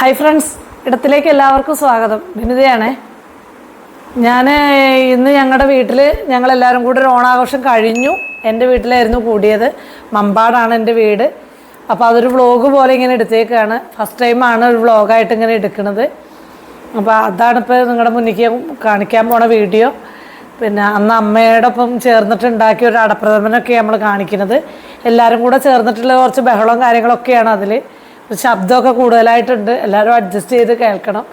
Hi friends, ഇടത്തിലേക്ക് എല്ലാവർക്കും സ്വാഗതം. വിനിതയാണേ. ഞാൻ ഇന്ന് ഞങ്ങളുടെ വീട്ടിൽ ഞങ്ങളെല്ലാവരും കൂടി ഒരു ഓണാഘോഷം കഴിഞ്ഞു. എൻ്റെ വീട്ടിലായിരുന്നു കൂടിയത്. മമ്പാടാണ് എൻ്റെ വീട്. അപ്പോൾ അതൊരു വ്ളോഗ് പോലെ ഇങ്ങനെ എടുത്തേക്കാണ്. ഫസ്റ്റ് ടൈമാണ് ഒരു വ്ളോഗായിട്ട് ഇങ്ങനെ എടുക്കുന്നത്. അപ്പോൾ അതാണിപ്പോൾ നിങ്ങളുടെ മുന്നിലേക്ക് കാണിക്കാൻ പോണ വീഡിയോ. പിന്നെ അന്ന് അമ്മയോടൊപ്പം ചേർന്നിട്ട് ഉണ്ടാക്കിയ ഒരു അടപ്രഥമനൊക്കെ നമ്മൾ കാണിക്കുന്നത്. എല്ലാവരും കൂടെ ചേർന്നിട്ടുള്ള കുറച്ച് ബഹളവും കാര്യങ്ങളൊക്കെയാണ് അതിൽ. ശബ്ദമൊക്കെ കൂടുതലായിട്ടുണ്ട്. എല്ലാവരും അഡ്ജസ്റ്റ് ചെയ്ത് കേൾക്കണം.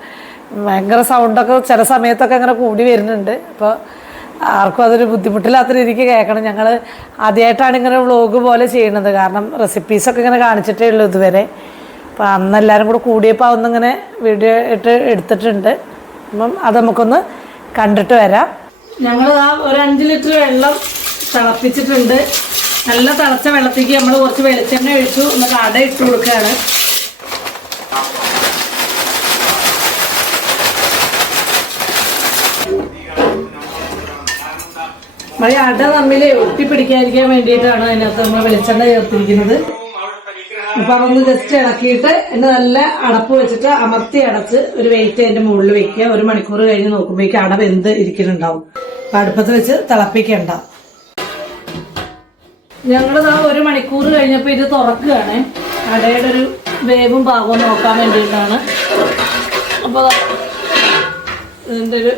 ഭയങ്കര സൗണ്ടൊക്കെ ചില സമയത്തൊക്കെ അങ്ങനെ കൂടി വരുന്നുണ്ട്. അപ്പോൾ ആർക്കും അതൊരു ബുദ്ധിമുട്ടില്ലാത്ത രീതിക്ക് കേൾക്കണം. ഞങ്ങൾ ആദ്യമായിട്ടാണ് ഇങ്ങനെ വ്ളോഗ് പോലെ ചെയ്യുന്നത്. കാരണം റെസിപ്പീസൊക്കെ ഇങ്ങനെ കാണിച്ചിട്ടേ ഉള്ളൂ ഇതുവരെ. അപ്പോൾ അന്ന് എല്ലാവരും കൂടെ കൂടിയപ്പോൾ അതൊന്നിങ്ങനെ വീഡിയോ ആയിട്ട് എടുത്തിട്ടുണ്ട്. അപ്പം അത് നമുക്കൊന്ന് കണ്ടിട്ട് വരാം. ഞങ്ങൾ ആ ഒരു 5 ലിറ്റർ വെള്ളം തിളപ്പിച്ചിട്ടുണ്ട്. നല്ല തിളച്ച വെള്ളത്തേക്ക് നമ്മൾ കുറച്ച് വെളിച്ചെണ്ണ ഒഴിച്ചു. എന്നിട്ട് അട ഇട്ട് കൊടുക്കുകയാണ്. ഈ അട തമ്മിൽ ഒട്ടിപ്പിടിക്കാതിരിക്കാൻ വേണ്ടിയിട്ടാണ് അതിനകത്ത് നമ്മൾ വെളിച്ചെണ്ണ ചേർത്തിരിക്കുന്നത്. അപ്പൊ അതൊന്ന് ജസ്റ്റ് ഇളക്കിയിട്ട് എന്നെ നല്ല അടപ്പ് വെച്ചിട്ട് അമർത്തി അടച്ച് ഒരു വെയിറ്റ് അതിന്റെ മുകളിൽ വെക്കുക. 1 മണിക്കൂർ കഴിഞ്ഞ് നോക്കുമ്പോഴേക്ക് അട വെന്ത് ഇരിക്കുന്നുണ്ടാവും. അപ്പൊ അടുപ്പത്ത് വെച്ച് തിളപ്പിക്കണ്ട. ഞങ്ങളിതാ 1 മണിക്കൂർ കഴിഞ്ഞപ്പോൾ ഇത് തുറക്കുകയാണ്. അടയുടെ ഒരു വേവും പാകവും നോക്കാൻ വേണ്ടിയിട്ടാണ്. അപ്പോൾ ഇതിൻ്റെ ഒരു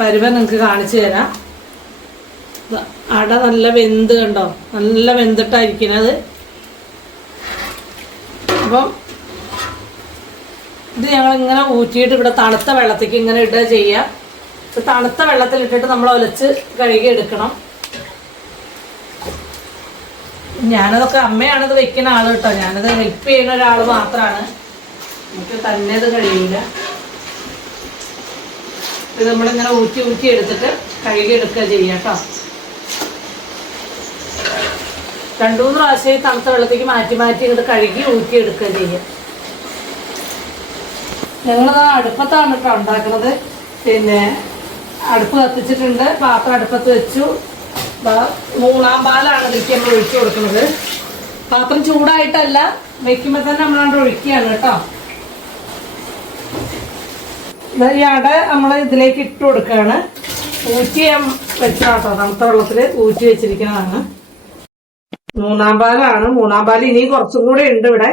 പരുവം നിങ്ങൾക്ക് കാണിച്ചു തരാം. അട നല്ല വെന്ത് കണ്ടോ, നല്ല വെന്തിട്ടായിരിക്കുന്നത്. അപ്പം ഇത് ഞങ്ങളിങ്ങനെ ഊറ്റിയിട്ട് ഇവിടെ തണുത്ത വെള്ളത്തേക്ക് ഇങ്ങനെ ഇടുക ചെയ്യുക. തണുത്ത വെള്ളത്തിലിട്ടിട്ട് നമ്മൾ ഒലച്ച് കഴുകി എടുക്കണം. ഞാനതൊക്കെ അമ്മയാണിത് വെക്കുന്ന ആള് കേട്ടോ. ഞാനത് ഹെൽപ്പ് ചെയ്യുന്ന ഒരാൾ മാത്രമാണ്. നമുക്ക് തന്നെ ഇത് കഴിയില്ല. ഇത് നമ്മളിങ്ങനെ ഊറ്റി എടുത്തിട്ട് കഴുകി എടുക്കുക ചെയ്യാം കേട്ടോ. 2-3 പ്രാവശ്യം തണുത്ത വെള്ളത്തേക്ക് മാറ്റി ഇങ്ങോട്ട് കഴുകി ഊറ്റി എടുക്കുക ചെയ്യാം. ഞങ്ങളത് അടുപ്പത്താണ് കേട്ടോ ഉണ്ടാക്കുന്നത്. പിന്നെ അടുപ്പ് കത്തിച്ചിട്ടുണ്ട്. പാത്രം അടുപ്പത്ത് വെച്ചു. 3-ാം പാലാണ് ഇതിലേക്ക് നമ്മൾ ഒഴിച്ചു കൊടുക്കുന്നത്. പാത്രം ചൂടായിട്ടല്ല, വെക്കുമ്പോൾ തന്നെ നമ്മളാണ്ട് ഒഴിക്കുകയാണ് കേട്ടോ. ഈ അട നമ്മൾ ഇതിലേക്ക് ഇട്ട് കൊടുക്കുകയാണ്. ഊറ്റി വെച്ചാട്ടോ, തണുത്ത വെള്ളത്തിൽ ഊറ്റി വെച്ചിരിക്കുന്നതാണ്. 3-ാം പാലാണ്. 3-ാം പാൽ ഇനിയും കുറച്ചും കൂടെ ഉണ്ട് ഇവിടെ.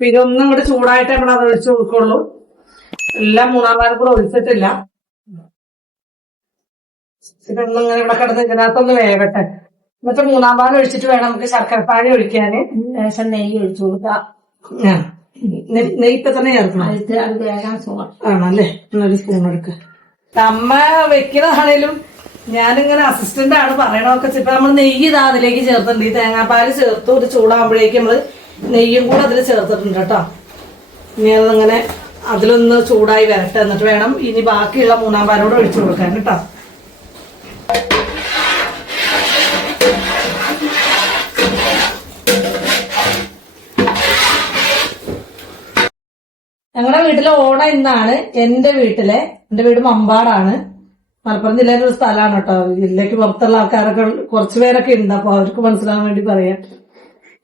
ഇതൊന്നും കൂടെ ചൂടായിട്ട് നമ്മൾ അത് ഒഴിച്ചു കൊടുക്കുള്ളൂ. എല്ലാം 3-ാം പാലും കൂടെ ഒഴിച്ചിട്ടില്ല. ഇതൊന്നും ഇങ്ങനെ ഇവിടെ കിടന്ന് ഇതിനകത്തൊന്ന് വേവട്ടെ. എന്നിട്ട് 3-ാം പാൽ ഒഴിച്ചിട്ട് വേണം നമുക്ക് ശർക്കരപ്പാനി ഒഴിക്കാന്. ലേശം നെയ്യ് ഒഴിച്ചു കൊടുക്കാം. നെയ്യ് ഇപ്പൊ തന്നെ ചേർക്കണം ആണല്ലേ. ഒരു സ്പൂൺ എടുക്ക. അമ്മ വെക്കുന്നതാണേലും ഞാനിങ്ങനെ അസിസ്റ്റന്റ് ആണ് പറയണതൊക്കെ. ഇപ്പൊ നമ്മൾ നെയ്യ് ഇതാ അതിലേക്ക് ചേർത്തിട്ടുണ്ട്. ഈ തേങ്ങാപ്പാല് ചേർത്തു. ഒരു ചൂടാകുമ്പോഴേക്കും നമ്മള് നെയ്യും കൂടെ അതിൽ ചേർത്തിട്ടുണ്ട് കേട്ടോ. ഇനി അതിങ്ങനെ അതിലൊന്ന് ചൂടായി വരട്ടെ. എന്നിട്ട് വേണം ഇനി ബാക്കിയുള്ള 3-ാം പാലോട് ഒഴിച്ചു കൊടുക്കാൻ കേട്ടോ. ഞങ്ങളുടെ വീട്ടിലെ ഓണം ഇന്നാണ്. എന്റെ വീട് മമ്പാടാണ്. മലപ്പുറം ജില്ലയിലെ ഒരു സ്ഥലമാണ് കേട്ടോ. ജില്ലക്ക് പുറത്തുള്ള ആൾക്കാരൊക്കെ കുറച്ചു പേരൊക്കെ ഉണ്ട്. അപ്പൊ അവർക്ക് മനസ്സിലാവാൻ വേണ്ടി പറയാം.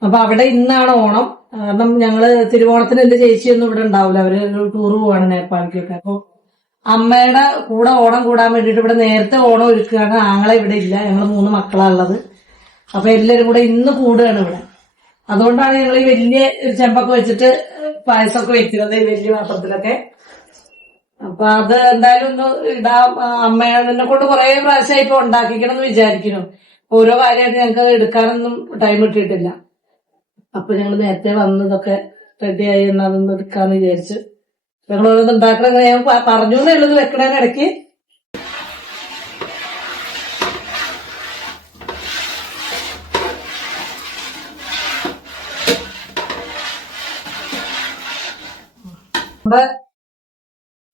അപ്പൊ അവിടെ ഇന്നാണ് ഓണം. കാരണം ഞങ്ങള് തിരുവോണത്തിന് എന്റെ ചേച്ചിയൊന്നും ഇവിടെ ഉണ്ടാവില്ല. അവര് ടൂറ് പോവാണ് നേപ്പാളിക്കൊക്കെ. അപ്പൊ അമ്മയുടെ കൂടെ ഓണം കൂടാൻ വേണ്ടിട്ട് ഇവിടെ നേരത്തെ ഓണം ഒരുക്കുകയാണ്. ആങ്ങളെ ഇവിടെ ഇല്ല. ഞങ്ങള് 3 മക്കളാ ഉള്ളത്. അപ്പൊ എല്ലാവരും കൂടെ ഇന്ന് കൂടുകയാണ് ഇവിടെ. അതുകൊണ്ടാണ് ഞങ്ങൾ ഈ വലിയ ഒരു ചെമ്പൊക്കെ വെച്ചിട്ട് പായസമൊക്കെ വെക്കുന്നത്, വലിയ പാത്രത്തിലൊക്കെ. അപ്പൊ അത് എന്തായാലും ഒന്ന് ഇടാം. അമ്മയെ കൊണ്ട് കുറെ പ്രാവശ്യം ഇപ്പൊ ഉണ്ടാക്കിക്കണം എന്ന് വിചാരിക്കുന്നു. ഓരോ കാര്യമായിട്ട് ഞങ്ങൾക്ക് എടുക്കാനൊന്നും ടൈം കിട്ടിയിട്ടില്ല. അപ്പൊ ഞങ്ങൾ നേരത്തെ വന്ന് ഇതൊക്കെ റെഡിയായി എന്നതൊന്ന് എടുക്കാന്ന് വിചാരിച്ചു. ഞങ്ങൾ ഓരോന്ന് ഉണ്ടാക്കണം. ഞാൻ പറഞ്ഞു എന്നുള്ളത് വെക്കണേനിടയ്ക്ക്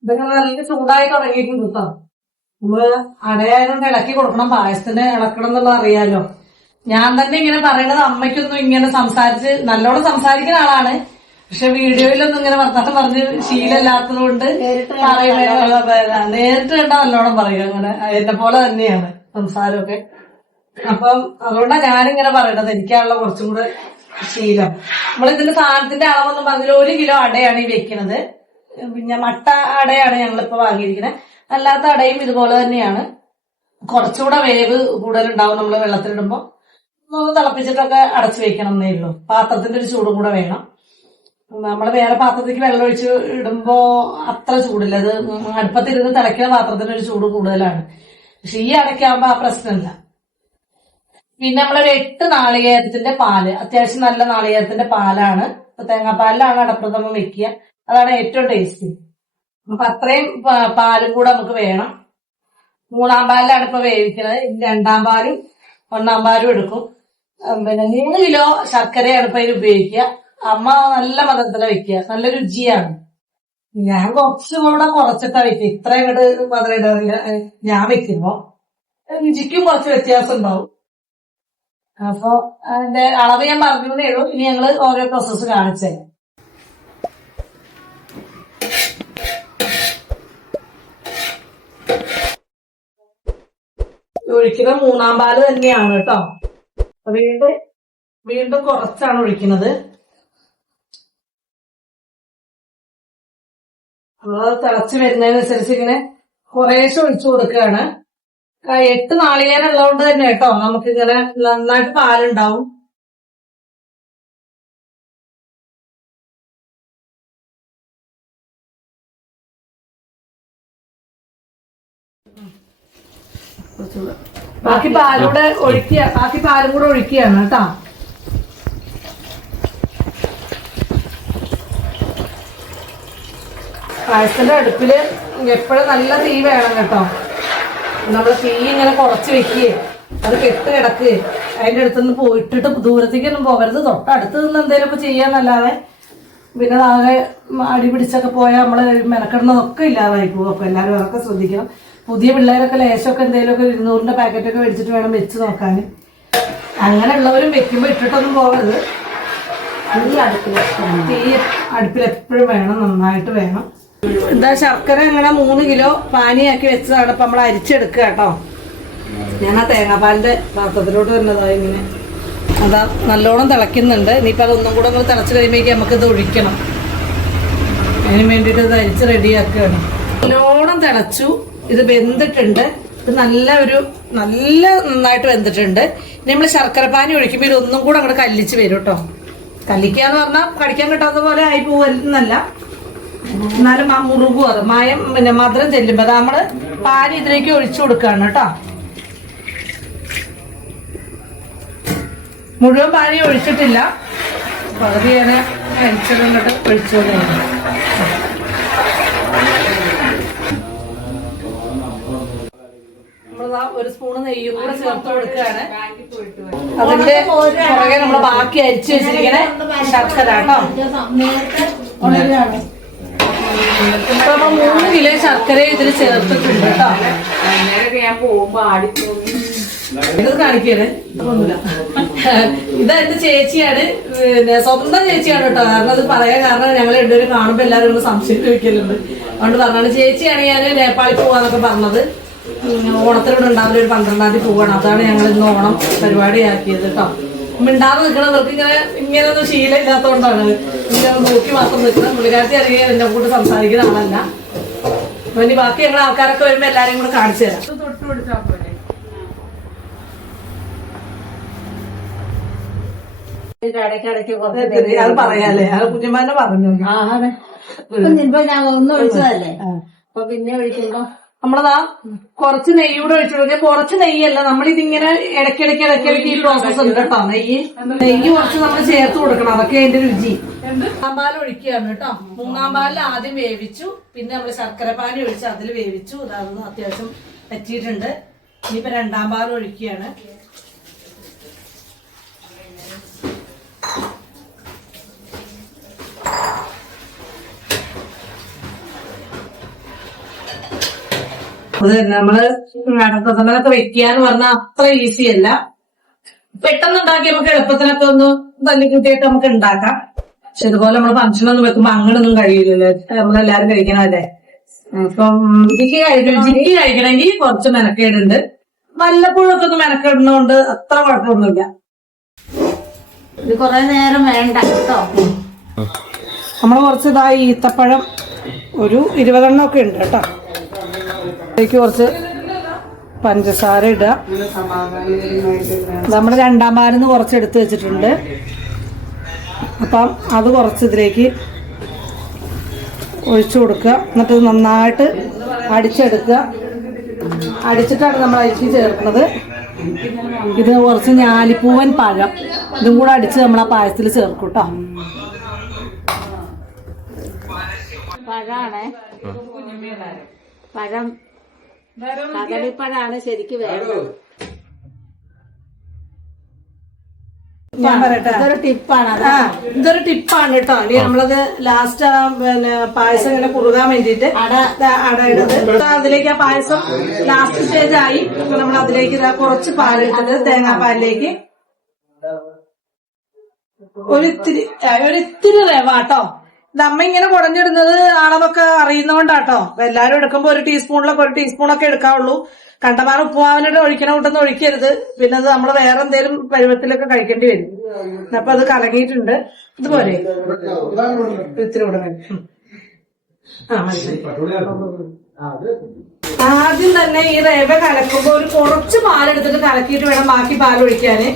ഇതൊക്കെ നല്ല ചൂടായി തുടങ്ങിയിട്ടുണ്ട് കേട്ടോ. നമ്മള് അടയായതുകൊണ്ട് ഇളക്കി കൊടുക്കണം. പായസത്തിന് ഇളക്കണം എന്നുള്ളത് അറിയാലോ. ഞാൻ തന്നെ ഇങ്ങനെ പറയണത് അമ്മയ്ക്കൊന്നും ഇങ്ങനെ സംസാരിച്ച് നല്ലോണം സംസാരിക്കുന്ന ആളാണ്. പക്ഷെ വീഡിയോയിലൊന്നും ഇങ്ങനെ വർത്തമാനം പറഞ്ഞ് ശീലമില്ലാത്തത് കൊണ്ട് നേരിട്ട് കണ്ടാ നല്ലോണം പറയും. അങ്ങനെ എന്നെ പോലെ തന്നെയാണ് സംസാരമൊക്കെ. അപ്പം അതുകൊണ്ടാണ് ഞാനിങ്ങനെ പറയണത്. എനിക്കാണല്ലോ കുറച്ചും കൂടെ ശീലം. നമ്മളിതിന്റെ സാധനത്തിന്റെ അളവൊന്നും പറഞ്ഞില്ല. 1 കിലോ അടയാണ് ഈ വെക്കുന്നത്. പിന്നെ മട്ട അടയാണ് ഞങ്ങളിപ്പോ വാങ്ങിയിരിക്കുന്നത്. അല്ലാത്ത അടയും ഇതുപോലെ തന്നെയാണ്. കുറച്ചുകൂടെ വേവ് കൂടുതലുണ്ടാവും നമ്മൾ വെള്ളത്തിലിടുമ്പോ. ഒന്ന് തിളപ്പിച്ചിട്ടൊക്കെ അടച്ചു വെക്കണം എന്നേ ഉള്ളൂ. പാത്രത്തിന്റെ ഒരു ചൂടും കൂടെ വേണം. നമ്മൾ വേറെ പാത്രത്തിലേക്ക് വെള്ളം ഒഴിച്ച് ഇടുമ്പോ അത്ര ചൂടില്ല. അത് അടുപ്പത്തിരുന്ന് തിളയ്ക്കുന്ന പാത്രത്തിന് ഒരു ചൂട് കൂടുതലാണ്. പക്ഷെ ഈ അടയ്ക്കാകുമ്പോ ആ പ്രശ്നമില്ല. പിന്നെ നമ്മളൊരു 8 നാളികേരത്തിന്റെ പാല്, അത്യാവശ്യം നല്ല നാളികേരത്തിന്റെ പാലാണ്. തേങ്ങാപ്പാലിലാണ് അടപ്രഥമം വെക്കുക. അതാണ് ഏറ്റവും ടേസ്റ്റ്. അപ്പൊ അത്രയും പാലും കൂടെ നമുക്ക് വേണം. 3-ാം പാലിലാണ് ഇപ്പൊ വേവിക്കുന്നത്. 2-ാം പാലും 1-ാം പാലും എടുക്കും. പിന്നെ 3 കിലോ ശർക്കരയാണ് ഇപ്പൊ ഇതിൽ ഉപയോഗിക്കുക. അമ്മ നല്ല മധുരത്തില വെക്കുക, നല്ല രുചിയാണ്. ഞാൻ കുറച്ചുകൂടെ കുറച്ചിട്ടാ വെക്കുക. ഇത്രയും ഇങ്ങോട്ട് മധുരം ഇടാറില്ല ഞാൻ വെക്കുമ്പോ. രുചിക്കും കുറച്ച് വ്യത്യാസം ഉണ്ടാവും. അപ്പൊ അതിന്റെ അളവ് ഞാൻ പറഞ്ഞതേ ഉള്ളൂ. ഇനി ഞങ്ങള് ഓരോ പ്രോസസ്സ് കാണിച്ചേ. ഒഴിക്കുന്ന 3-ാം പാല് തന്നെയാണ് കേട്ടോ. വീണ്ടും കുറച്ചാണ് ഒഴിക്കുന്നത്. നമ്മള് തിളച്ച് വരുന്നതിനനുസരിച്ച് ഇങ്ങനെ കുറേശ്ശെ ഒഴിച്ചു കൊടുക്കുകയാണ്. 8 നാളികേരം ഉള്ളതുകൊണ്ട് തന്നെ കേട്ടോ നമുക്കിങ്ങനെ നന്നായിട്ട് പാലുണ്ടാവും. ബാക്കി പാലും കൂടെ ഒഴിക്കുകയാണ് കേട്ടോ. പായസത്തിന്റെ അടുപ്പില് എപ്പോഴും നല്ല തീ വേണം കേട്ടോ. നമ്മള് തീ ഇങ്ങനെ കുറച്ച് വെക്കുകയെ, അത് കെട്ട് കിടക്കുകയെ, അതിന്റെ അടുത്തുനിന്ന് പോയിട്ടിട്ട് ദൂരത്തേക്കൊന്നും പോകരുത്. തൊട്ടടുത്ത് നിന്ന് എന്തെങ്കിലുമൊക്കെ ചെയ്യാന്നല്ലാതെ പിന്നെ താഴെ അടി പിടിച്ചൊക്കെ പോയാൽ നമ്മള് മെനക്കെടുന്നതൊക്കെ ഇല്ലാതായി പോകും. അപ്പൊ എല്ലാവരും അതൊക്കെ ശ്രദ്ധിക്കണം. പുതിയ പിള്ളേരൊക്കെ ലേശമൊക്കെ എന്തെങ്കിലുമൊക്കെ 200-ന്റെ പാക്കറ്റൊക്കെ മേടിച്ചിട്ട് വേണം വെച്ച് നോക്കാൻ. അങ്ങനെയുള്ളവരും വെക്കുമ്പോ ഇട്ടിട്ടൊന്നും പോകരുത്. തീ അടുപ്പിൽ എപ്പോഴും വേണം, നന്നായിട്ട് വേണം. എന്താ ശർക്കര ഇങ്ങനെ 3 കിലോ പാനിയാക്കി വെച്ചതാണ്. ഇപ്പൊ നമ്മൾ അരിച്ചെടുക്കുക കേട്ടോ. ഞാൻ ആ തേങ്ങാപ്പാലിന്റെ പാത്രത്തിലോട്ട് വരുന്നതായി ഇങ്ങനെ. അതാ നല്ലോണം തിളയ്ക്കുന്നുണ്ട്. ഇനിയിപ്പോൾ അതൊന്നും കൂടെ നമ്മൾ തിളച്ച് കഴിയുമ്പോഴേക്കും നമുക്കിത് ഒഴിക്കണം. അതിന് വേണ്ടിയിട്ട് ഇത് അരിച്ച് റെഡിയാക്കുകയാണ്. നല്ലോണം തിളച്ചു. ഇത് വെന്തിട്ടുണ്ട്. ഇത് നന്നായിട്ട് വെന്തിട്ടുണ്ട്. ഇനി നമ്മൾ ശർക്കര പാനി ഒഴിക്കുമ്പോൾ ഇതൊന്നും കൂടെ അങ്ങോട്ട് കല്ലിച്ച് വരും കേട്ടോ. കല്ലിക്കാന്ന് പറഞ്ഞാൽ കടിക്കാൻ കിട്ടാത്ത പോലെ ആയി പോവല്ല, എന്നാലും മുറുകും. അത് പിന്നെ മധുരം ചെല്ലുമ്പോ അത് നമ്മള് പാനി ഇതിലേക്ക് ഒഴിച്ചു കൊടുക്കുകയാണ് കേട്ടോ. മുഴുവൻ പാനി ഒഴിച്ചിട്ടില്ല, പകുതി ഞാൻ അരിച്ചതിങ്ങോട്ട് ഒഴിച്ചു. നമ്മളതാ 1 സ്പൂണ് നെയ്യും കൂടെ ചേർത്ത് കൊടുക്കുകയാണ്. അതിന്റെ പുറകെ നമ്മള് ബാക്കി അരിച്ചു വെച്ചിരിക്കണേ ശർക്കര കേട്ടോ. ഇപ്പൊ നമ്മൾ 3 കിലോ ശർക്കര ഇതിൽ ചേർത്തിട്ടുണ്ട് കേട്ടോ. ഞാൻ പോകുമ്പോ ആടിപ്പോയി ഇത് കാണിക്കരുത്, ഒന്നുമില്ല. ഇതെന്റെ ചേച്ചിയാണ്, സ്വന്തം ചേച്ചിയാണ് കേട്ടോ. കാരണം അത് പറയാൻ കാരണം ഞങ്ങൾ രണ്ടുപേരും കാണുമ്പോ എല്ലാവരും ഒന്ന് സംശയം ചോദിക്കലുണ്ട്. അതുകൊണ്ട് പറഞ്ഞാണ് ചേച്ചിയാണ് ഞാൻ നേപ്പാളിൽ പോവാന്നൊക്കെ പറഞ്ഞത്. ഓണത്തിനോട് ഉണ്ടാവില്ല, ഒരു 12-ാം തീയതി പോവാണ്. അതാണ് ഞങ്ങൾ ഇന്ന് ഓണം പരിപാടിയാക്കിയത് കേട്ടോ. മിണ്ടാതെ നിൽക്കണവർക്ക് ഇങ്ങനെയൊന്നും ശീലം ഇല്ലാത്തതുകൊണ്ടാണ് ഇങ്ങനെ നോക്കി മാത്രം നിൽക്കുന്നത്. പുള്ളിക്കാരത്തി അറിയാൻ എന്നെ കൂട്ട് സംസാരിക്കുന്ന ആളല്ല. അപ്പൊ ഇനി ബാക്കി ഞങ്ങൾ ആൾക്കാരൊക്കെ വരുമ്പോ എല്ലാരെയും കൂടെ കാണിച്ചു തരാം. തൊട്ട് കൊടുത്താൽ പോലെ ഇടയ്ക്കിടയ്ക്ക് അത് പറയാല്ലേ, അത് കുഞ്ഞുമാനെ പറഞ്ഞു. ഞാൻ ഒന്ന് ഒഴിച്ചതല്ലേ, അപ്പൊ പിന്നെ ഒഴിക്കുമ്പോ നമ്മളതാ കുറച്ച് നെയ്യൂടെ ഒഴിച്ചു കൊടുക്കുക. കുറച്ച് നെയ്യല്ല, നമ്മളിതിങ്ങനെ ഇടയ്ക്കിടയ്ക്ക് ഈ പ്രോസസ് ഉണ്ട് കേട്ടോ. നെയ്യ് കുറച്ച് നമ്മൾ ചേർത്ത് കൊടുക്കണം, അതൊക്കെ അതിന്റെ രുചി. 3-ാം പാൽ ഒഴിക്കുകയാണ് കേട്ടോ. 3-ാം പാലിൽ ആദ്യം വേവിച്ചു, പിന്നെ നമ്മൾ ശർക്കര പാനി ഒഴിച്ച് അതിൽ വേവിച്ചു. അതൊന്ന് അത്യാവശ്യം പറ്റിയിട്ടുണ്ട്. ഇനിയിപ്പോ 2-ാം പാൽ ഒഴിക്കുകയാണ്. അത് നമ്മള് അടക്കത്തിനൊക്കെ വെക്കാന്ന് പറഞ്ഞാൽ അത്ര ഈസി അല്ല. പെട്ടെന്ന് ഉണ്ടാക്കി നമുക്ക് എളുപ്പത്തിനൊക്കെ ഒന്ന് തല്ലിക്കുട്ടിയൊക്കെ നമുക്ക് ഉണ്ടാക്കാം. പക്ഷെ ഇതുപോലെ നമ്മൾ ഫംഗ്ഷനൊന്നും വെക്കുമ്പോ അങ്ങനൊന്നും കഴിയില്ലല്ലോ, നമ്മളെല്ലാരും കഴിക്കണല്ലേ. അപ്പം രുചിക്ക് കഴിക്കണമെങ്കിൽ കുറച്ച് മെനക്കേടുണ്ട്. വല്ലപ്പോഴൊക്കെ ഒന്ന് മെനക്കേടുന്നതുകൊണ്ട് അത്ര കുഴപ്പമൊന്നുമില്ല. ഇത് കൊറേ നേരം വേണ്ട കേട്ടോ. നമ്മൾ കുറച്ച് ഈത്തപ്പഴം ഒരു 20 എണ്ണമൊക്കെ ഉണ്ട് കേട്ടോ. അതിലേക്ക് കുറച്ച് പഞ്ചസാര ഇടുക. നമ്മൾ 2-ാം പാലിന്ന് കുറച്ച് എടുത്ത് വെച്ചിട്ടുണ്ട്. അപ്പം അത് കുറച്ച് ഇതിലേക്ക് ഒഴിച്ചു കൊടുക്കുക. എന്നിട്ട് നന്നായിട്ട് അടിച്ചെടുക്കുക. അടിച്ചിട്ടാണ് നമ്മൾ അതിലേക്ക് ചേർക്കുന്നത്. ഇത് കുറച്ച് ഞാലിപ്പൂവൻ പഴം ഇതും കൂടെ അടിച്ച് നമ്മൾ ആ പായസത്തിൽ ചേർക്കും കേട്ടോ. പഴാണ് പഴം, കദളിപ്പഴാണ് ശരിക്കും വേണ്ടത്. ഞാൻ പറയട്ടെ, ഇതൊരു ടിപ്പാണ്. ഇതൊരു ടിപ്പാണ് കേട്ടോ. ഇനി നമ്മളത് ലാസ്റ്റ് പിന്നെ പായസം ഇങ്ങനെ കുറുകാൻ വേണ്ടിട്ട് അട ഇടുന്നത്. അതിലേക്ക് ആ പായസം ലാസ്റ്റ് സ്റ്റേജ് ആയി. നമ്മൾ അതിലേക്ക് കുറച്ച് പാലിട്ടത് തേങ്ങാപ്പാലിലേക്ക് ഒരിത്തിരി റവ കേട്ടോ. നമ്മ ഇങ്ങനെ കുടഞ്ഞിടുന്നത് അളവൊക്കെ അറിയുന്നോണ്ടാട്ടോ. എല്ലാരും എടുക്കുമ്പോ ഒരു ടീസ്പൂണൊക്കെ എടുക്കാവുള്ളൂ. കണ്ടമാനം ഉപ്പുമാവിനോട് ഒഴിക്കണ കൂട്ടൊന്നും ഒഴിക്കരുത്. പിന്നെ അത് നമ്മൾ വേറെ എന്തെങ്കിലും പരുവത്തിലൊക്കെ കഴിക്കേണ്ടി വരും. അപ്പൊ അത് കലങ്ങിയിട്ടുണ്ട്. ഇതുപോലെ ഇത്തിരി കൂടെ ആദ്യം തന്നെ ഈ റവ കലക്കുമ്പോ ഒരു കുറച്ച് പാലെടുത്തിട്ട് കലക്കിയിട്ട് വേണം ബാക്കി പാലൊഴിക്കാന്.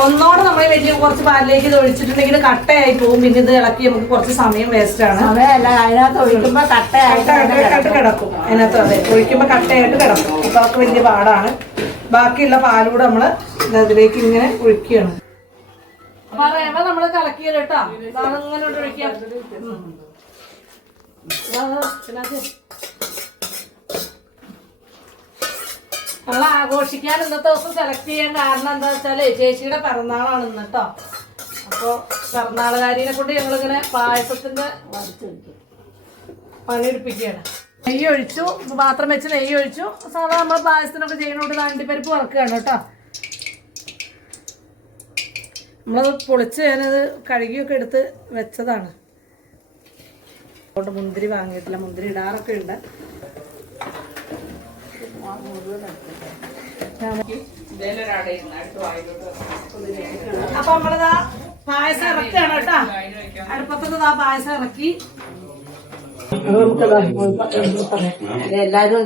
ഒന്നോടെ നമ്മൾ വലിയ കുറച്ച് പാലിലേക്ക് ഇത് ഒഴിച്ചിട്ടുണ്ടെങ്കിൽ കട്ടയായി പോകും. പിന്നെ ഇത് ഇളക്കി നമുക്ക് കുറച്ച് സമയം വേസ്റ്റ് ആണ്. അതിനകത്ത് ഒഴിക്കുമ്പോ കട്ടയായിട്ട് കിടക്കും. അതിനകത്ത് അതെ ഒഴിക്കുമ്പോ കട്ടയായിട്ട് കിടക്കും. അപ്പൊ അതൊക്കെ വലിയ പാടാണ്. ബാക്കിയുള്ള പാലൂടെ നമ്മള് ഇതിലേക്ക് ഇങ്ങനെ ഒഴിക്കുകയാണ്. അപ്പൊ റവ നമ്മള് കലക്കിയത് കേട്ടോ. ഇതാണ് ഇങ്ങനെ ഒഴിക്കാം. നമ്മൾ ആഘോഷിക്കാൻ ഇന്നത്തെ ദിവസം സെലക്ട് ചെയ്യാൻ കാരണം എന്താ വെച്ചാല് ചേച്ചിയുടെ പിറന്നാളാണ് ഇന്ന് കേട്ടോ. അപ്പൊ പിറന്നാളുകാരിനെ കൊണ്ട് ഞങ്ങളിങ്ങനെ പായസത്തിന്റെ പണിയെടുപ്പിക്കുകയാണ്. നെയ്യ് ഒഴിച്ചു, പാത്രം വെച്ച് നെയ്യ് ഒഴിച്ചു. സാധാരണ നമ്മൾ പായസത്തിനൊക്കെ ചെയ്യുന്നോണ്ട് അണ്ടിപ്പരിപ്പ് വറക്കുകയാണ് കേട്ടോ. നമ്മളത് പൊളിച്ച് ഞാനത് കഴുകിയൊക്കെ എടുത്ത് വെച്ചതാണ്. അതുകൊണ്ട് മുന്തിരി വാങ്ങിയിട്ടില്ല. മുന്തിരി ഇടാറൊക്കെ ഉണ്ട്. അപ്പൊ നമ്മളിതാ പായസം ഇറക്കുകയാണ് കേട്ടോ. അടുപ്പത്തുനിന്ന് പായസം ഇറക്കി എല്ലാരും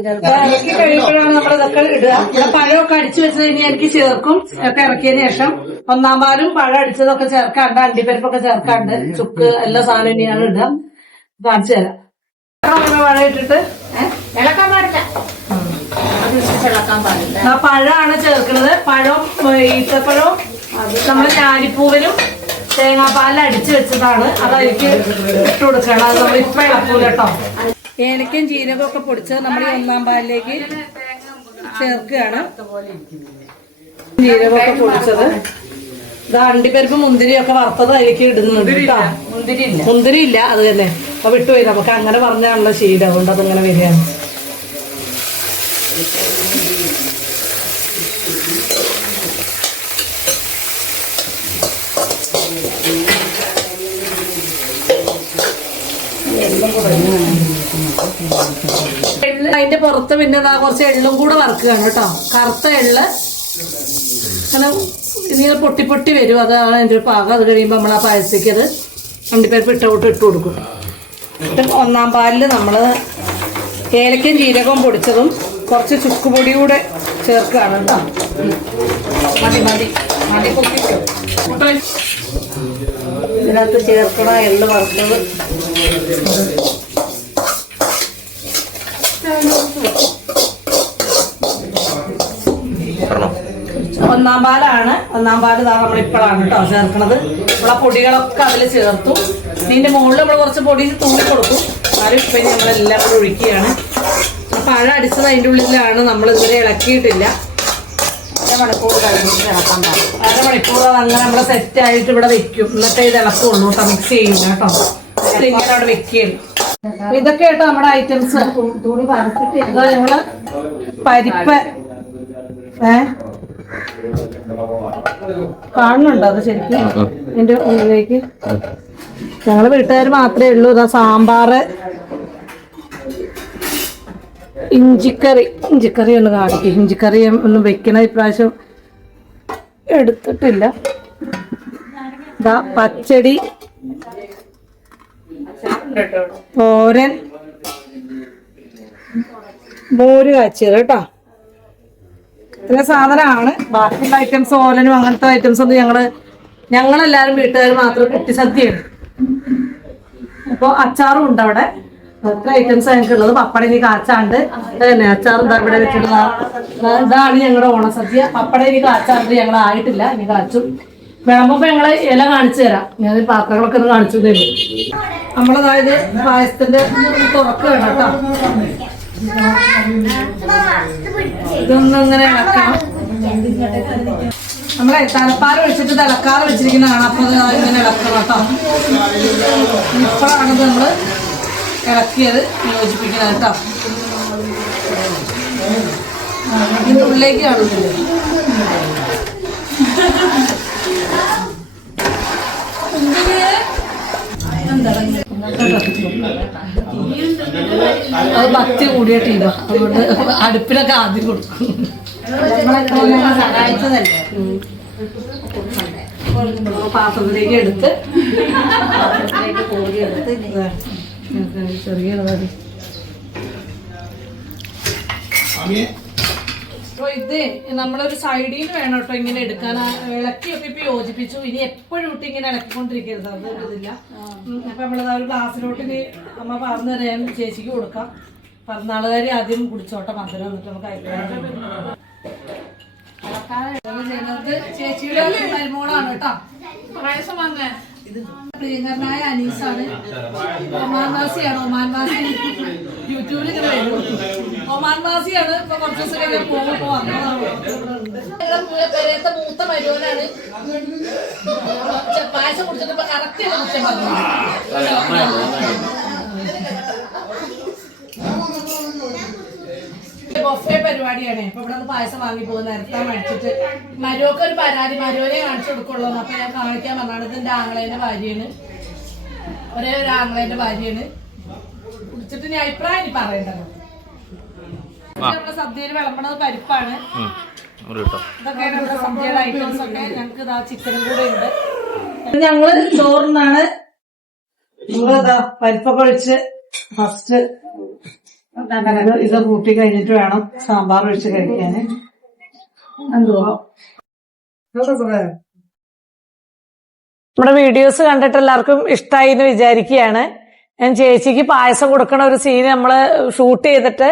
ഇറക്കി കഴിയുമ്പോഴാണ് നമ്മളിതൊക്കെ ഇടുക. പഴമൊക്കെ അടിച്ചു വെച്ചത് ഇനി എനിക്ക് ചേർക്കും. ഒക്കെ ഇറക്കിയതിന് ശേഷം 1-ാം പാലും പഴം അടിച്ചതൊക്കെ ചേർക്കാണ്ട്, അണ്ടിപ്പരിപ്പൊക്കെ ചേർക്കാണ്ട്, ചുക്ക് എല്ലാ സാധനവും ഇനിയാണ് ഇടുക. കാണിച്ചു തരാം. പഴം ഇട്ടിട്ട് ഇളക്കാൻ പാടില്ല. ഇളക്കാൻ പാടില്ല. ആ പഴമാണ് ചേർക്കുന്നത്. പഴം ഈത്തപ്പഴവും നമ്മൾ ഞാലിപ്പൂവിനും തേങ്ങാപ്പാലിൽ അടിച്ചു വെച്ചതാണ്. അതതിലേക്ക് ഇട്ട് കൊടുക്കണം. അത് നമ്മൾ ഇപ്പൊ ഇളക്കൂല കേട്ടോ. ഏലക്കയും ജീരകവും ഒക്കെ പൊടിച്ചത് നമ്മൾ ഈ 1-ാം പാലിലേക്ക് ചേർക്കുകയാണ്. ജീരകമൊക്കെ പൊടിച്ചത്, ഇത് അണ്ടിപ്പരിപ്പ് മുന്തിരിയൊക്കെ വറുത്തത് അതിലേക്ക് ഇടുന്നുണ്ട് കേട്ടോ. മുന്തിരി ഇല്ല, അത് തന്നെ. അപ്പൊ വിട്ടുപോയി. നമുക്ക് അങ്ങനെ പറഞ്ഞാണല്ലോ ശീലം. അതുകൊണ്ട് അതങ്ങനെ വരികയാണ്. അതിന്റെ പുറത്ത് പിന്നെ കുറച്ച് എള്ളും കൂടെ വറുക്കുകയാണ് കേട്ടോ. കറുത്ത എള്ള് അങ്ങനെ ഇനി പൊട്ടി പൊട്ടി വരും. അതാണ് അതിന്റെ ഒരു പാകം. അത് കഴിയുമ്പോൾ നമ്മൾ ആ പായസത്തേക്ക് അത് അണ്ടിപ്പരിപ്പ് ഇട്ട് കൊടുക്കും. എന്നിട്ട് 1-ാം പാലിൽ നമ്മൾ ഏലക്കയും ജീരകവും പൊടിച്ചതും കുറച്ച് ചുക്കുപൊടി കൂടെ ചേർക്കുകയാണ് കേട്ടോ. മതി പൊട്ടിക്കും. ഇതിനകത്ത് ചേർക്കണ എള്ള് വറുത്തത്. ഒന്നാം പാലാണ്. 1-ാം പാല് ഇതാ നമ്മളിപ്പോഴാണ് കേട്ടോ ചേർക്കണത്. നമ്മളെ പൊടികളൊക്കെ അതിൽ ചേർത്തു. ഇതിന്റെ മുകളിൽ നമ്മൾ കുറച്ച് പൊടി തൂങ്ങി കൊടുക്കും. എന്നാലും ഇപ്പൊ നമ്മളെല്ലാം കൂടെ ഒഴിക്കുകയാണ്. പഴം അടിച്ചത് അതിൻ്റെ ഉള്ളിലാണ്. നമ്മൾ ഇതുവരെ ഇളക്കിയിട്ടില്ല. അരമണിക്കൂർ കഴിഞ്ഞിട്ട് ഇളക്കാൻ പാടില്ല. അരമണിക്കൂർ അങ്ങനെ നമ്മൾ സെറ്റ് ആയിട്ട് ഇവിടെ വെക്കും. എന്നിട്ട് ഇത് ഇളക്കുള്ളൂ കേട്ടോ. മിക്സ് ചെയ്യില്ല കേട്ടോ. ഇങ്ങനെ അവിടെ വെക്കുകയാണ്. ഇതൊക്കെ കേട്ടോ നമ്മുടെ ഐറ്റംസ്. തുണി പറിച്ചിട്ട് നമ്മള് പരിപ്പ് കാണുന്നുണ്ടോ അത് ശരിക്കും ഇതിന്റെ ഉള്ളിലേക്ക്? ഞങ്ങള് വീട്ടുകാർ മാത്രമേ ഉള്ളൂ. ഇതാ സാമ്പാറ്, ഇഞ്ചിക്കറി ഒന്ന് കാണിക്കും. ഇഞ്ചിക്കറി ഒന്നും വെക്കണ ഇപ്രാവശ്യം എടുത്തിട്ടില്ല. ഇതാ പച്ചടി, തോരൻ, മോര് കാച്ചിയത് കേട്ടോ. ഇത്ര സാധനമാണ്. ബാക്കിയുള്ള ഐറ്റംസ് ഓലനും അങ്ങനത്തെ ഐറ്റംസ് ഒന്നും ഞങ്ങളെല്ലാരും വീട്ടുകാർ മാത്രം കുട്ടി സദ്യയാണ്. അപ്പൊ അച്ചാറും ഉണ്ട് അവിടെ. എത്ര ഐറ്റംസ് ഞങ്ങൾക്ക് ഉള്ളത്. പപ്പടം ഇനി കാച്ചാണ്ട് തന്നെ അച്ചാറും ഇവിടെ വെച്ചിട്ടുള്ള ഇതാണ് ഞങ്ങളുടെ ഓണസദ്യ. പപ്പടം ഇനി കാച്ചാണ്ട് ഞങ്ങൾ ആയിട്ടില്ല, ഇനി കാച്ചും. വിളമ്പോ ഞങ്ങള് ഇല കാണിച്ചു തരാം. ഞാൻ പാത്രങ്ങളൊക്കെ ഒന്ന് കാണിച്ചു തരും. നമ്മളതായത് പായസത്തിന്റെ തുറക്ക് വേണം കേട്ടോ. ഇതൊന്നും ഇങ്ങനെ ഇളക്കണം. നമ്മളെ തലപ്പാറ് വെച്ചിട്ട് തിളക്കാറ് വെച്ചിരിക്കുന്നതാണ്. അപ്പൊ ഇങ്ങനെ ഇളക്കണം കേട്ടോ. ഇപ്പോഴാണ് നമ്മള് ഇളക്കിയത് യോജിപ്പിക്കുന്നത് കേട്ടോ. ഇതിന്റെ ഉള്ളിലേക്ക് കാണുന്നില്ല. അത് ഭക്തി കൂടിയ ടീമാ. അതുകൊണ്ട് അടുപ്പിലൊക്കെ ആദ്യം കൊടുക്കും. സഹായിച്ചതല്ലേ. പാത്രത്തിലേക്ക് എടുത്ത് കോരി എടുത്ത് ചെറിയ മതി. അപ്പൊ ഇത് നമ്മളൊരു സൈഡിൽ നിന്ന് വേണം കേട്ടോ ഇങ്ങനെ എടുക്കാൻ. ഇളക്കിയൊക്കെ ഇപ്പൊ യോജിപ്പിച്ചു. ഇനി എപ്പോഴും ഇട്ട് ഇങ്ങനെ ഇളക്കിക്കൊണ്ടിരിക്കരുത്, അത് ഇതില്ല. അപ്പൊ നമ്മളത് ഒരു ഗ്ലാസ്സിലോട്ട് ഇനി അമ്മ പറഞ്ഞു തരാൻ ചേച്ചിക്ക് കൊടുക്കാം. പിറന്നാളുകാരി ആദ്യം കുടിച്ചോട്ടെ മധുരം, എന്നിട്ട് നമുക്ക് അയക്കാൻ. ചേച്ചിയുടെ മരുമോളാണ് കേട്ടോ. പായസം വാങ്ങാൻ പ്രിയങ്കരനായ അനീസാണ്. ഒമാൻവാസിയാണ്. ഒമാൻവാസി യൂട്യൂബിൽ ഇങ്ങനെ വരും. ഒമാൻവാസിയാണ്. ഇപ്പൊ കുറച്ച് ദിവസം കഴിഞ്ഞാൽ പോകുമ്പോ വന്നതാണ്. മൂത്ത മരുവനാണ്. പായസം കുടിച്ചിട്ട് ഇപ്പൊ കറക്റ്റ് കുറ്റം പറഞ്ഞു. ബൊഫേ പരിപാടിയാണ്. ഇപ്പൊ ഇവിടെ നിന്ന് പായസം വാങ്ങി പോകുന്ന നിരത്താൻ മേടിച്ചിട്ട് മരുവൊക്കെ ഒരു പരാതി, മരുവനെ കാണിച്ചു കൊടുക്കുള്ളൂ. അപ്പൊ ഞാൻ കാണിക്കാൻ പറഞ്ഞാണ്. ഇത് എന്റെ ആങ്ങളേന്റെ ഭാര്യയാണ്, ഒരേ ഒരു ആങ്ങളേന്റെ ഭാര്യയാണ്. കുടിച്ചിട്ട് ഞാൻ അഭിപ്രായം ഇനി പറയേണ്ടത്. നമ്മുടെ സദ്യയിൽ വിളമ്പണത് പരിപ്പാണ്. ഇതൊക്കെയാണ് നമ്മുടെ സദ്യയുടെ ഐറ്റംസ് ഒക്കെ. ഞങ്ങൾക്ക് ഇതാ ചിക്കനും കൂടെ ഉണ്ട്. ഞങ്ങള് ചോറിനാണ്. നമ്മളിതാ പരിപ്പൊക്കെ ഒഴിച്ച് ഫസ്റ്റ് ഇത് കൂട്ടി കഴിഞ്ഞിട്ട് വേണം സാമ്പാർ ഒഴിച്ച് കഴിക്കാന്. നമ്മുടെ വീഡിയോസ് കണ്ടിട്ട് എല്ലാവർക്കും ഇഷ്ടമായി എന്ന് വിചാരിക്കുകയാണ്. ഞാൻ ചേച്ചിക്ക് പായസം കൊടുക്കണ ഒരു സീൻ നമ്മള് ഷൂട്ട് ചെയ്തിട്ട്,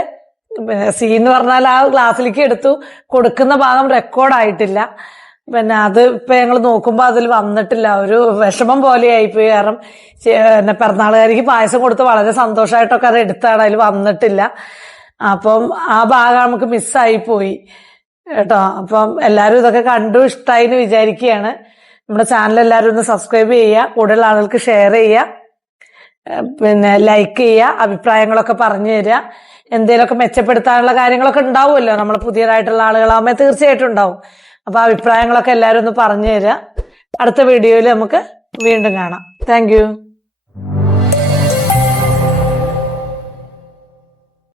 സീൻ എന്ന് പറഞ്ഞാൽ ആ ഗ്ലാസ്സിലേക്ക് എടുത്തു. കൊടുക്കുന്ന ഭാഗം റെക്കോർഡായിട്ടില്ല. പിന്നെ അത് ഇപ്പൊ ഞങ്ങൾ നോക്കുമ്പോ അതിൽ വന്നിട്ടില്ല. ഒരു വിഷമം പോലെയായിപ്പോയി. കാരണം പിറന്നാളുകാരിക്ക് പായസം കൊടുത്ത് വളരെ സന്തോഷമായിട്ടൊക്കെ അത് എടുത്താണ്, അതിൽ വന്നിട്ടില്ല. അപ്പം ആ ഭാഗം നമുക്ക് മിസ്സായി പോയി കേട്ടോ. അപ്പം എല്ലാരും ഇതൊക്കെ കണ്ടു ഇഷ്ടമായി എന്ന് വിചാരിക്കുകയാണ്. നമ്മുടെ ചാനൽ എല്ലാവരും ഒന്ന് സബ്സ്ക്രൈബ് ചെയ്യുക, കൂടുതൽ ആളുകൾക്ക് ഷെയർ ചെയ്യുക, പിന്നെ ലൈക്ക് ചെയ്യുക, അഭിപ്രായങ്ങളൊക്കെ പറഞ്ഞു തരിക. എന്തെങ്കിലുമൊക്കെ മെച്ചപ്പെടുത്താനുള്ള കാര്യങ്ങളൊക്കെ ഉണ്ടാവുമല്ലോ. നമ്മൾ പുതിയതായിട്ടുള്ള ആളുകളാകുമ്പോൾ തീർച്ചയായിട്ടും ഉണ്ടാവും. അപ്പൊ അഭിപ്രായങ്ങളൊക്കെ എല്ലാവരും ഒന്ന് പറഞ്ഞു തരിക. അടുത്ത വീഡിയോയിൽ നമുക്ക് വീണ്ടും കാണാം. Thank you.